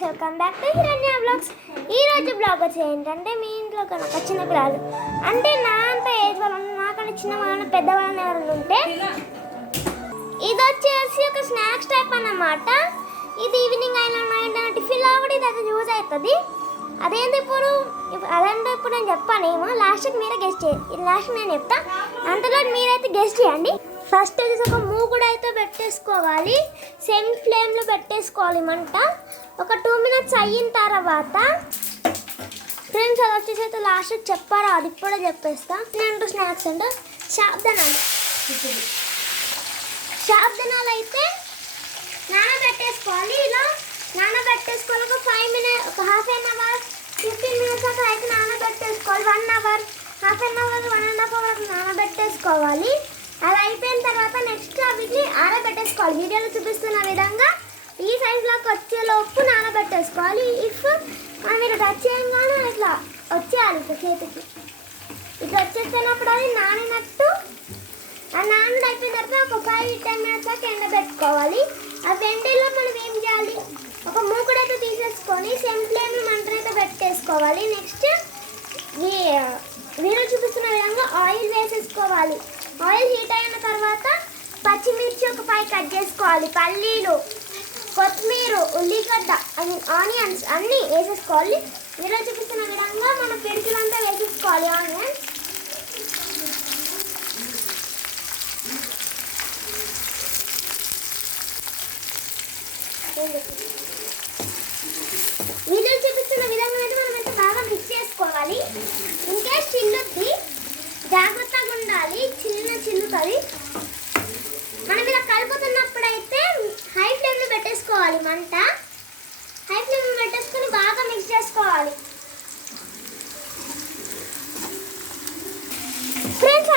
Friends, welcome back to హిరణ్య blogs. ఈరోజు blog వచ్చి ఏంటంటే మీ ఇంట్లో కనుక చిన్న పిల్లలు అంటే నా అంత ఏజ్ వాళ్ళు నాకన్నా చిన్న వాళ్ళని పెద్దవాళ్ళని ఎవరైనా ఉంటే ఇది వచ్చేసి ఒక స్నాక్స్ టైప్ అన్నమాట. ఇది ఈవినింగ్ అయినా టిఫిన్ లో కూడా ఇది అయితే యూజ్ అవుతుంది. అదేంటి ఇప్పుడు నేను చెప్పానేమో లాస్ట్కి మీరే గెస్ట్ చేయండి. లాస్ట్ నేను చెప్తా, అంతలో మీరైతే గెస్ట్ చేయండి. ఫస్ట్ వచ్చేసి ఒక మూకుడు అయితే పెట్టేసుకోవాలి. సేమ్ ఫ్లేమ్లో పెట్టేసుకోవాలి మంట. ఒక 2 minutes అయిన తర్వాత ఫ్రెండ్స్ అది వచ్చేసి అయితే లాస్ట్ చెప్పారా అది ఇప్పుడే చెప్పేస్తా. నేను స్నాక్స్ అంటే శాబ్దనాలు అయితే నానబెట్టేసుకోవాలి. ఇలా నానబెట్టేసుకోవాలి. ఒక 5 minutes, ఒక ½ an hour, 15 minutes అక్కడ అయితే నానబెట్టేసుకోవాలి. 1 hour, ½ an hour, 1.5 hours నానబెట్టేసుకోవాలి. అలా అయిపోయిన తర్వాత నెక్స్ట్ వీటిని ఆరబెట్టేసుకోవాలి. వీడియోలో చూపిస్తున్న విధంగా ఈ సైజులోకి వచ్చేలోపు నానబెట్టేసుకోవాలి. ఇఫ్ మనం ఇట్లా టచ్ చేయగానే ఇట్లా వచ్చేయాలి. ఇట్లా చేతికి ఇట్లా వచ్చేసినప్పుడు అది నానినట్టు. ఆ నానుడు అయిపోయిన తర్వాత ఒక 5-10 minutes దాకా ఎండబెట్టుకోవాలి. ఆ వెండిలో మనం ఏం చేయాలి, ఒక మూకుడైతే తీసేసుకొని సేమ్ ఫ్లేమ్లో మంటనైతే పెట్టేసుకోవాలి. నెక్స్ట్ వీడియో చూపిస్తున్న విధంగా ఆయిల్ వేసేసుకోవాలి. ఆయిల్ హీట్ అయిన తర్వాత పచ్చిమిర్చి ఒక 5 కట్ చేసుకోవాలి. పల్లీలు, కొత్తిమీర, ఉల్లిగడ్డ, ఆనియన్స్ అన్నీ వేసేసుకోవాలి. వీడియో చూపిస్తున్న విధంగా మన పిడికిలంతా వేసేసుకోవాలి. ఆనియన్స్ వీడియో చూపిస్తున్న విధంగా అయితే మనమైతే బాగా మిక్స్ చేసుకోవాలి. ఇంకేస్ చిల్లుద్ది, జాగ్రత్తగా ఉండాలి. చిల్లుతుంది. మనం ఇలా కలుపుతున్నప్పుడు అయితే హై ఫ్లేమ్లో పెట్టేసుకోవాలి. మంట హై ఫ్లేమ్లో పెట్టేసుకొని బాగా మిక్స్ చేసుకోవాలి. ఫ్రెండ్స్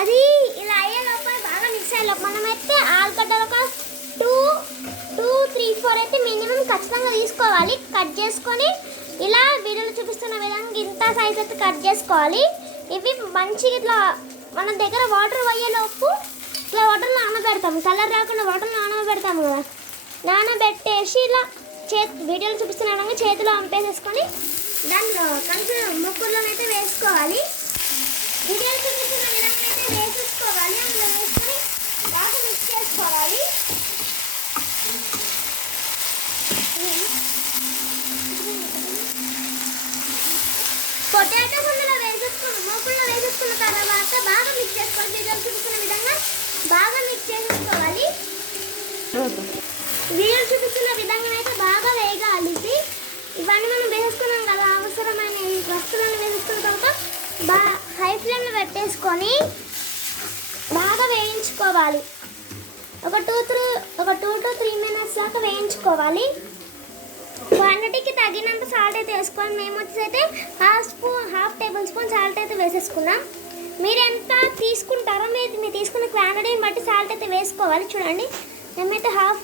అది ఇలా అయ్యే లోపల బాగా మిక్స్ అయ్యే లోపల మనమైతే ఆలుగడ్డలు ఒక 2-3-4 అయితే మినిమం ఖచ్చితంగా తీసుకోవాలి. కట్ చేసుకొని ఇలా వీడియోలో చూపిస్తున్న విధంగా ఇంత సైజ్ అయితే కట్ చేసుకోవాలి. ఇవి మంచిగా ఇట్లా మన దగ్గర వాటర్ పోయేలోపు ఇట్లా వాటర్లో నానబెడతాము. కలర్ రాకుండా వాటర్లో నానబెడతాము కదా. నానబెట్టేసి ఇలా వీడియోలో చూపిస్తున్న విధంగా చేతిలో పంపేసేసుకొని దాంట్లో కొంచెం ముక్కుల్లోనైతే వేసుకోవాలి. వీడియోలో చూపిస్తున్న విధంగా అయితే వేసేసుకోవాలి. అందులో వేసుకొని బాగా మిక్స్ చేసుకోవాలి. పొటాటోస్ అందులో మూకుల్లో వేసేసుకున్న తర్వాత బాగా మిక్స్ చేసుకోవాలి. వీడియోలో చూపిస్తున్న విధంగా బాగా మిక్స్ చేసేసుకోవాలి. వీడియోలో చూపిస్తున్న విధంగా అయితే బాగా వేగాలి. ఇవన్నీ మనం వేసేసుకున్నాం కదా, అవసరమైన ఈ వస్తువులను వేసేసుకున్న తర్వాత బాగా హై ఫ్లేమ్లో పెట్టేసుకొని బాగా వేయించుకోవాలి. ఒక 2-3 minutes దాకా వేయించుకోవాలి. క్వాంటిటీకి తగినంత సాల్ట్ అయితే వేసుకోవాలి. మేము వచ్చేసి అయితే ½ tablespoon సాల్ట్ అయితే వేసేసుకున్నాం. మీరు ఎంత తీసుకుంటారో మీరు తీసుకున్న క్వాంటిటీని బట్టి సాల్ట్ అయితే వేసుకోవాలి. చూడండి మేమైతే ½